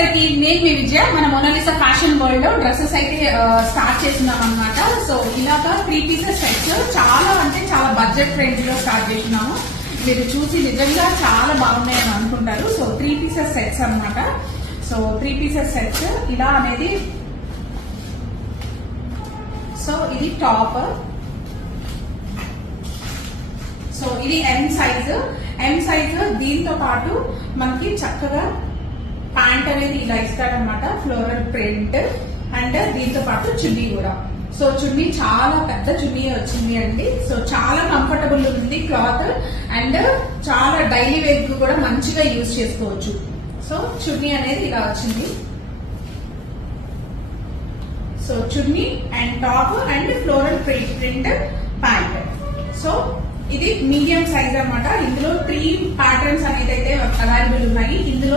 అందరికి నేను మీ విజయ. మన మొనాలిసా ఫ్యాషన్ వరల్డ్ లో డ్రెస్సెస్ అయితే స్టార్ట్ చేస్తున్నాం అనమాట. సో ఇలాగ 3 పీసెస్ సెట్స్ చాలా అంటే చాలా బడ్జెట్ రేంజ్ లో స్టార్ట్ చేస్తున్నాము. మీరు చూసి నిజంగా చాలా బాగున్నాయని అనుకుంటారు. సో 3 పీసెస్ సెట్స్ అనమాట. సో 3 పీసెస్ సెట్స్ ఇలా అనేది. సో ఇది టాప్. సో ఇది ఎం సైజ్ దీంతో పాటు మనకి చక్కగా ప్యాంట్ అనేది ఇలా ఇస్తాడనమాట, ఫ్లోరల్ ప్రింట్. అండ్ దీంతో పాటు చున్నీ కూడా. సో చున్నీ చాలా పెద్ద చున్నీ వచ్చింది అండి. సో చాలా కంఫర్టబుల్ ఉంది క్లాత్ అండ్ చాలా డైలీ వేర్ కు కూడా మంచిగా యూజ్ చేసుకోవచ్చు. సో చున్నీ అనేది ఇలా వచ్చింది. So chunni and top and floral print pant. So ఇది మీడియం సైజ్ అన్నమాట. ఇందులో 3 ప్యాటర్న్స్ అనేది అయితే అవైలబుల్ ఉన్నాయి. ఇందులో